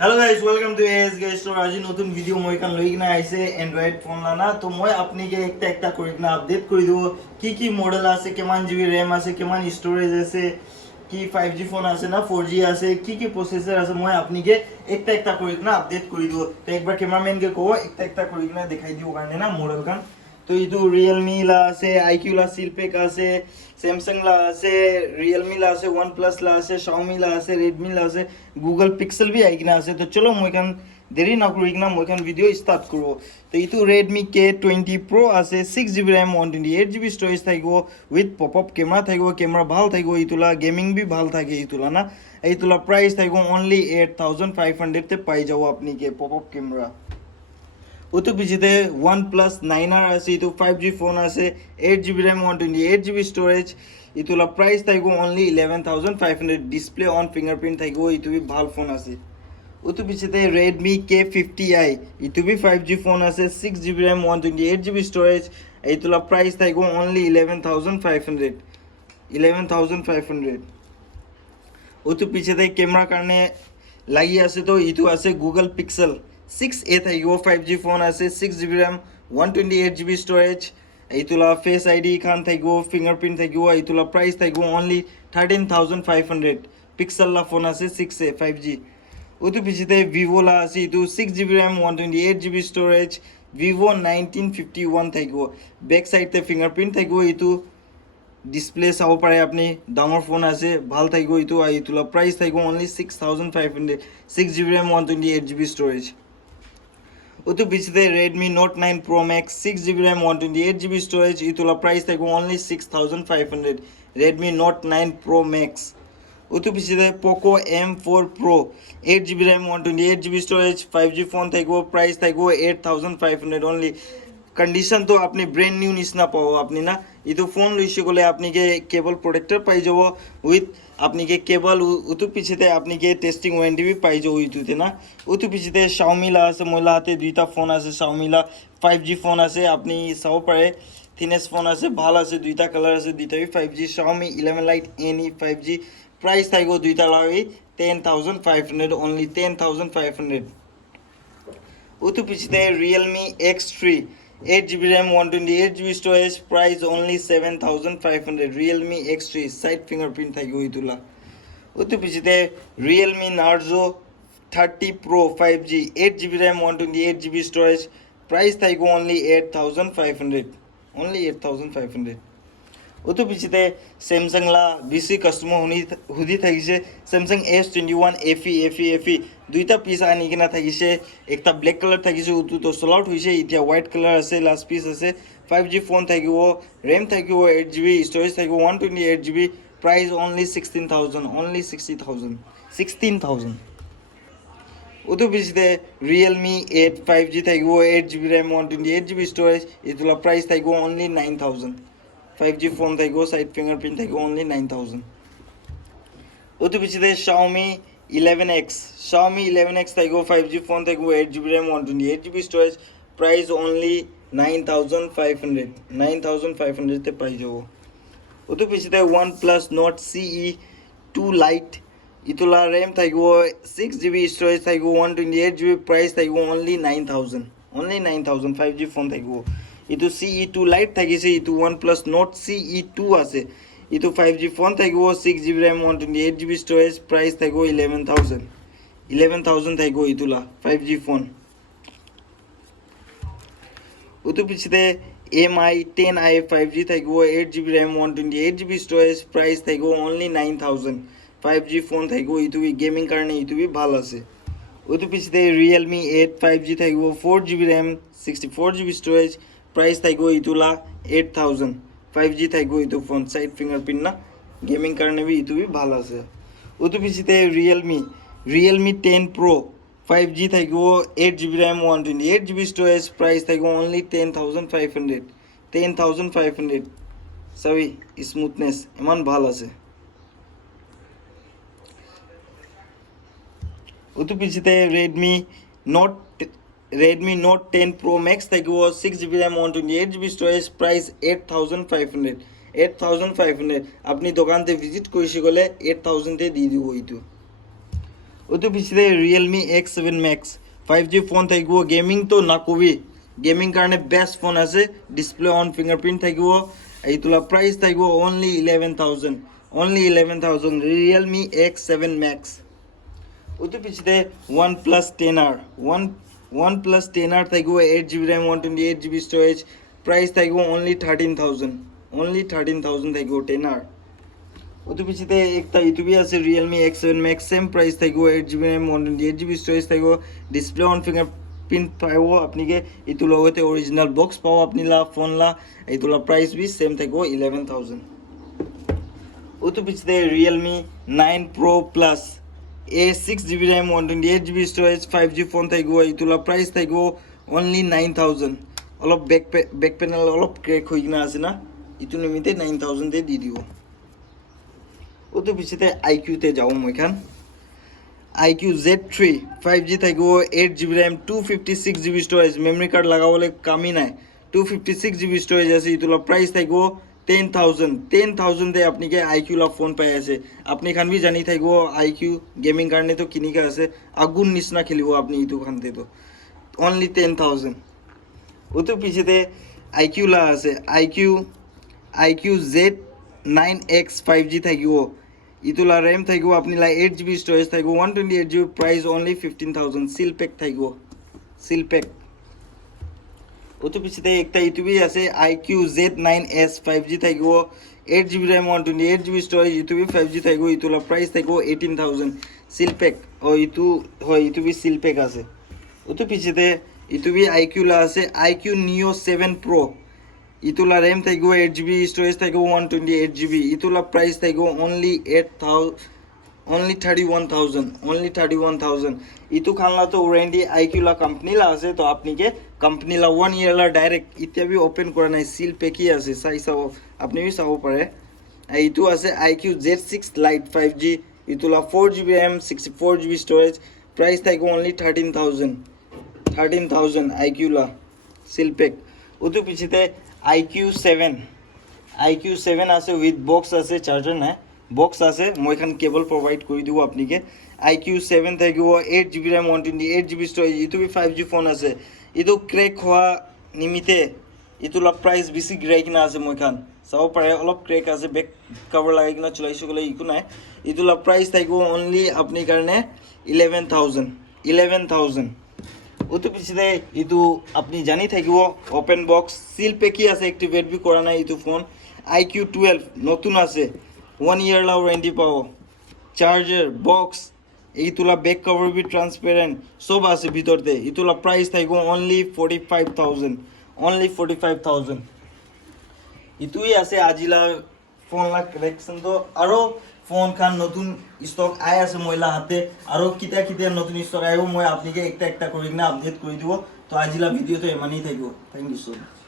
Hello guys, welcome to AS guys. So আজি নতুন video মই কান লৈ কিনা আইছে এন্ড্রয়েড ফোন লানা তো মই আপনিকে একটা একটা কৰি কিনা আপডেট কৰি দিব কি মডেল আছে কিমান জিবি RAM আছে কিমান স্টোরেজ আছে কি 5G ফোন আছে না 4G আছে কি প্রসেসর আছে মই আপনিকে একটা একটা কৰি কিনা আপডেট কৰি দিব তো একবাৰ ক্যামেৰাম্যান কে কো একটা একটা কৰি কিনা দেখাই দিব কাৰণে না মডেল কান তো ಇದು Realme লা আছে IQ লা সিলপেক আছে Samsung লা আছে Realme লা আছে OnePlus লা আছে Xiaomi লা আছে Redmi লা আছে Google Pixel भी आई किना আছে তো চলো মই কান দেরি না করি কিনা মই কান ভিডিও স্টার্ট করব তো ইটো Redmi K20 Pro আছে 6GB RAM 128GB স্টোরেজ থাকিব উইথ পপআপ ক্যামেরা থাকিব ক্যামেরা ভাল থাকিব ইতুলা গেমিং भी ভাল থাকে ইতুলা না ইতুলা প্রাইস থাকিব অনলি 8500 তে পাই যাও আপনি কে পপআপ ক্যামেরা ওতো পিছিতে OnePlus 9R আছে ইটো 5G ফোন আছে 8GB RAM 128GB স্টোরেজ ইতুলা প্রাইস থাইগো অনলি 11500 ডিসপ্লে অন ফিঙ্গারপ্রিন্ট থাইগো ইটো বি ভাল ফোন আছে ওতো পিছিতে Redmi K50i ইটো বি 5G ফোন আছে 6GB RAM 128GB স্টোরেজ ইতুলা প্রাইস থাইগো অনলি 11500 ওতো পিছিতে ক্যামেরা কারণে লাগি আছে তো ইটো আছে Google Pixel 6a থাকিব 5G ফোন আছে 6GB RAM 128GB স্টোরেজ এইতুলা ফেস আইডি খান থাকিব ফিঙ্গারপ্রিন্ট থাকিব এইতুলা প্রাইস থাকিব অনলি 13500 পিক্সেল লা ফোন আছে 6a 5G ওতো পিছিতে Vivo লা আছে ইটো 6GB RAM 128GB storage Vivo 1951 থাকিব ব্যাক সাইডতে ফিঙ্গারপ্রিন্ট থাকিব ইটো ডিসপ্লে চাব পাৰে আপনি ডাঙৰ ফোন আছে ভাল থাকিব ইটো এইতুলা প্রাইস থাকিব only 6500 6GB RAM 128GB storage ওতো পিছিতে Redmi Note 9 Pro Max 6GB RAM 128GB storage ইতুলা প্রাইস থাকিব only 6500 Redmi Note 9 Pro Max ওতো পিছিতে Poco M4 Pro 8GB RAM 128GB storage 5G phone থাকিব প্রাইস থাকিব 8500 অনলি कंडीशन तो अपनी ब्रांड न्यू निसना पाओ अपनी ना इतो फोन लुइसे गले अपनी के केबल प्रोटेक्टर पाई जाओ विथ अपनी के केबल उतु पीछे अपनी के टेस्टिंग वारंटी भी पाई जाओ इतुते ना उतु पीछे Xiaomi ला আছে मोला हाते दुईटा फोन আছে Xiaomi ला 5G फोन আছে अपनी চাব পাৰে थिनेस फोन আছে ভাল আছে দুইটা কালার আছে দুইটা 5G Xiaomi 11 Lite NE 5G price থাইগো দুইটা লাগি 10500 only 10500 उतु पीछे Realme X3 8GB RAM 128GB storage price only 7500 Realme X3 side fingerprint থাকিব ইতুলা ওতো পিছিতে Realme Narzo 30 Pro 5G 8GB RAM 128GB storage price থাকিব only 8500 ওতো পিছিতে Samsung লা BC কাস্টমার হুদি থাকিছে Samsung S21 FE দুইটা পিস আনি কিনা থাকিছে একটা ব্ল্যাক কালার থাকিছে উতু তো সোল আউট হইছে ইতিয়া হোয়াইট কালার আছে লাস্ট পিস আছে 5G ফোন থাকিব RAM থাকিব 8GB স্টোরেজ থাকিব 128GB প্রাইস only 16000 ওতো পিছিতে Realme 8 5G থাকিব 8GB RAM 128GB স্টোরেজ ইতুলা প্রাইস থাকিব only 9000 5G ফোন থাকিব সাইড ফিঙ্গারপ্রিন্ট থাকিব only 9000 ওতো পিছিতে Xiaomi 11X থাকিব 5G ফোন থাকিব 8GB RAM 128GB storage price only 9500 তে পাই যাব ওতো পিছিতে OnePlus Nord CE 2 Lite ইতুলা RAM থাকিব 6GB স্টোরেজ থাকিব 128GB প্রাইস থাকিব only 9000 5G ফোন থাকিব ইটো CE2 Lite থাকিছে ইটো OnePlus Nord CE2 আছে ইটো 5G ফোন থাকিব 6GB RAM 128GB storage price থাকিব 11000 থাকিব ইতুলা 5G ফোন ওতো পিছিতে MI 10i 5G থাকিব 8GB RAM 128GB storage price থাকিব only 9000 5G ফোন থাকিব ইটো গেমিং কারণে ইটো বি ভাল আছে ওতো পিছিতে Realme 8 5G থাকিব 4GB RAM 64GB storage price থাকিব ইতুলা 8000 5G থাকিব ইটো ফোন সাইড ফিঙ্গারপ্রিন্ট না গেমিং কারণে বি ইটো বি ভাল আছে ওতো পিছিতে Realme 10 Pro 5G থাকিব 8GB RAM 128GB storage price থাকিব only 10500 সবই স্মুথনেস ইমান ভাল আছে ওতো পিছিতে Redmi Note 10 Pro Max থাকিব 6GB RAM 128GB storage price 8500 আপনি দোকানতে ভিজিট কৰিছে গলে 8000 তে দি দিব ইটো ওটো পিছতে Realme X7 Max 5G phone থাকিব গেমিং তো নাকবি গেমিং কারণে বেস্ট ফোন আছে ডিসপ্লে অন ফিঙ্গারপ্রিন্ট থাকিব এইটোলা প্রাইস থাকিব only 11000 only 11000 Realme X7 Max ওটো পিছতে OnePlus 10R OnePlus 10R থাকিব 8GB RAM 128GB storage price থাকিব only 13000 থাকিব 10R ওটো পিছতে একটা ইউটিউবে আছে Realme X7 Max same price থাকিব 8GB RAM 128GB storage থাকিব ডিসপ্লে অন ফিঙ্গারপ্রিন্ট পাইব আপনিকে ইটো লগতে অরিজিনাল বক্স পাও আপনিলা ফোনলা ইটোলা প্রাইস বি সেম থাকিব 11000 ওটো পিছতে Realme 9 Pro Plus a 6GB RAM 128GB storage 5G phone থাকিব ইটোলা প্রাইস থাকিব only 9000 অলপ ব্যাক প্যানেল অলপ ক্র্যাক হৈ কিনা আছে না ইটো নিমিতে 9000 তে দি দিব ওটো পিছতে IQ তে যাও মইখান IQ Z3 5G থাকিব 8GB RAM 256GB storage memory card লাগাবলে কামি নাই 256GB storage আছে ইটোলা প্রাইস থাকিব 10000 তে আপনিকে IQ লা ফোন পাই আছে আপনি খান বি জানি থাকিব IQ গেমিং কারণে তো কিনিকা আছে আগুন নিসনা খেলিব আপনি ইটো খানতে তো only 10000 ওটো পিছতে IQ লা আছে IQ Z9X 5G থাকিব ইটোলা RAM থাকিব আপনিলা 8GB storage থাকিব 128GB price only 15000 seal pack থাকিব seal pack ওটো পিছতে একটা ইউটিউবে আছে IQ Z9S 5G থাকিব 8GB RAM 128GB storage ইউটিউবে 5G থাকিব ইটোলা প্রাইস থাকিব 18000 seal pack ও ইটো হয় ইউটিউবে seal pack আছে ওটো পিছতে ইউটিউবে IQ লা আছে IQ Neo 7 Pro ইটোলা RAM থাকিব 8GB storage থাকিব 128GB ইটোলা প্রাইস থাকিব only 31000 ইটো খানলা তো ওরেন্ডি IQ লা কোম্পানি লা আছে তো আপনিকে কোম্পানি লা 1 ইয়ার লা ডাইরেক্ট ইত্যাবি ওপেন করা নাই সিল পেকি আছে চাই চাও আপনি বি চাব পারে ইটো আছে IQ Z6 Lite 5G ইটোলা 4GB RAM 64GB storage price থাকিব only 13000 IQ লা সিল পেক ওটো পিছতে IQ7 আছে উইথ বক্স আছে চার্জার না বক্স আছে মই খান কেবল প্রোভাইড কৰি দিব আপনিকে IQ7 থাকিব 8GB RAM 128GB storage ইটো বি 5G ফোন আছে ইটো ক্র্যাক হওয়া নিমিতে ইটোলা প্রাইস বেশি গিরাই কিনা আছে মই খান চাও পারে অলপ ক্র্যাক আছে ব্যাক কভার লাগাই কিনা চলাইছো গলে ইকো নাই ইটোলা প্রাইস থাকিব অনলি আপনি কারণে 11000 ওটো পিছতে ইটো আপনি জানি থাকিব ওপেন বক্স সিল পেকি আছে অ্যাক্টিভেট বি করা নাই ইটো ফোন IQ12 নতুন আছে 1 ইয়ার লা ওয়ারেন্টি পাও চার্জার বক্স এইটোলা ব্যাক কভার বি ট্রান্সপারেন্ট সব আছে ভিতরতে ইটোলা প্রাইস থাকিব অনলি 45000 ইটোই আছে আজিলা ফোন লা কালেকশন তো আরো ফোন খান নতুন স্টক আই আছে মহিলা হাতে আরো কিতা নতুন স্টক আইব মই আপনিকে একটা করে না আপডেট করে দিব তো আজিলা ভিডিও তো এমানেই থাকিব থ্যাংক ইউ সো মাচ